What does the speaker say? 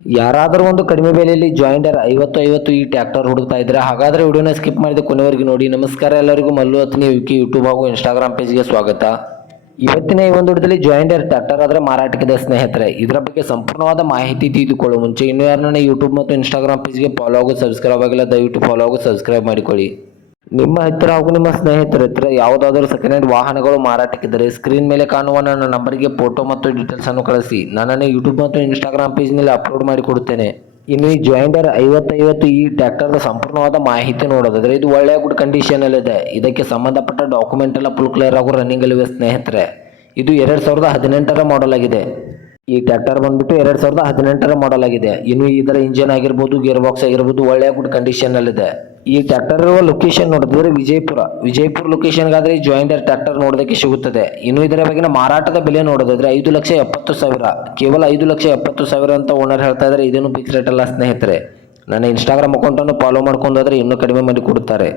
ಯಾರಾದರೂ ಒಂದು ಕಡಿಮೆ ಬೆಲೆಯಲ್ಲಿ ಜಾಯಿಂಡರ್ 50 ಈ ಟ್ರ್ಯಾಕ್ಟರ್ ಹುಡುಕ್ತಾ ಇದ್ರೆ ಹಾಗಾದ್ರೆ ವಿಡಿಯೋನ ಸ್ಕಿಪ್ ಮಾಡಿದ ಕೊನೆವರೆಗೂ ನೋಡಿ. ನಮಸ್ಕಾರ ಎಲ್ಲರಿಗೂ, ಮಲ್ಲು ಅತ್ನಿ ಯೂಟ್ಯೂಬ್ ಹಾಗೂ ಇನ್ಸ್ಟಾಗ್ರಾಮ್ ಪೇಜ್ಗೆ ಸ್ವಾಗತ. ಇವತ್ತಿನ ಈ ಒಂದು ವಿಡಿಯೋದಲ್ಲಿ ಜಾಯಿಂಡರ್ ಟ್ರ್ಯಾಕ್ಟರ್ ಆದರೆ ಮಾರಾಟಕ್ಕಿದೆ ಸ್ನೇಹಿತರೆ. ಇದರ ಬಗ್ಗೆ ಸಂಪೂರ್ಣವಾದ ಮಾಹಿತಿ ತಿಳಿದುಕೊಳ್ಳುವ ಮುಂಚೆ ಇನ್ನೂ ಯಾರನ್ನ ಯೂಟ್ಯೂಬ್ ಮತ್ತು ಇನ್ಸ್ಟಾಗ್ರಾಮ್ ಪೇಜ್ಗೆ ಫಾಲೋ ಆಗೋ ಸಬ್ಸ್ಕ್ರೈಬ್ ಆಗಿಲ್ಲ, ದಯವಿಟ್ಟು ಫಾಲೋ ಆಗೋ ಸಬ್ಸ್ಕ್ರೈಬ್ ಮಾಡಿಕೊಳ್ಳಿ. ನಿಮ್ಮ ಹತ್ತಿರ ಹಾಗೂ ನಿಮ್ಮ ಸ್ನೇಹಿತರ ಹತ್ತಿರ ಯಾವುದಾದರೂ ಸೆಕೆಂಡ್ ಹ್ಯಾಂಡ್ ವಾಹನಗಳು ಮಾರಾಟಕ್ಕಿದ್ದರೆ ಸ್ಕ್ರೀನ್ ಮೇಲೆ ಕಾಣುವ ನನ್ನ ನಂಬರ್ಗೆ ಫೋಟೋ ಮತ್ತು ಡೀಟೇಲ್ಸ್ ಅನ್ನು ಕಳಿಸಿ. ನನ್ನನ್ನು ಯೂಟ್ಯೂಬ್ ಮತ್ತು ಇನ್ಸ್ಟಾಗ್ರಾಮ್ ಪೇಜ್ನಲ್ಲಿ ಅಪ್ಲೋಡ್ ಮಾಡಿ ಕೊಡುತ್ತೇನೆ. ಇನ್ನು ಈ ಜಾಯಿಂಡರ್ 50 ಈ ಟ್ರ್ಯಾಕ್ಟರ್ದ ಸಂಪೂರ್ಣವಾದ ಮಾಹಿತಿ ನೋಡೋದಾದ್ರೆ ಇದು ಒಳ್ಳೆಯ ಗುಡ್ ಕಂಡೀಷನಲ್ಲಿದೆ. ಇದಕ್ಕೆ ಸಂಬಂಧಪಟ್ಟ ಡಾಕ್ಯುಮೆಂಟ್ ಎಲ್ಲ ಫುಲ್ ಕ್ಲಿಯರ್ ಹಾಗೂ ರನ್ನಿಂಗ್ ಅಲ್ಲಿವೆ ಸ್ನೇಹಿತರೆ. ಇದು 2018ರ ಮಾಡೆಲ್ ಆಗಿದೆ. ಈ ಟ್ರ್ಯಾಕ್ಟರ್ ಬಂದ್ಬಿಟ್ಟು 2018ರ ಮಾಡೆಲ್ ಆಗಿದೆ. ಇನ್ನು ಇದರ ಇಂಜಿನ್ ಆಗಿರ್ಬೋದು, ಗೇರ್ ಬಾಕ್ಸ್ ಆಗಿರ್ಬೋದು ಒಳ್ಳೆಯ ಗುಡ್ ಕಂಡೀಷನ್ ಅಲ್ಲಿದೆ. ಈ ಟ್ರ್ಯಾಕ್ಟರ್ ಇರುವ ಲೊಕೇಶನ್ ನೋಡಿದ್ರೆ ವಿಜಯಪುರ ಲೊಕೇಶನ್ಗಾದ್ರೆ ಈ ಜಾಯಿಂಡರ್ ಟ್ರ್ಯಾಕ್ಟರ್ ನೋಡೋದಕ್ಕೆ ಸಿಗುತ್ತದೆ. ಇನ್ನು ಇದರ ಬಗೆಗಿನ ಮಾರಾಟದ ಬೆಲೆ ನೋಡೋದಾದ್ರೆ 5,70,000, ಕೇವಲ 5,70,000 ಅಂತ ಓನರ್ ಹೇಳ್ತಾ ಇದ್ದಾರೆ. ಇದೇನು ಫಿಕ್ಸ್ ರೇಟ್ ಅಲ್ಲ ಸ್ನೇಹಿತರೆ. ನನ್ನ ಇನ್ಸ್ಟಾಗ್ರಾಮ್ ಅಕೌಂಟನ್ನು ಫಾಲೋ ಮಾಡ್ಕೊಂಡಾದ್ರೆ ಇನ್ನೂ ಕಡಿಮೆ ಮಾಡಿ ಕೊಡುತ್ತಾರೆ.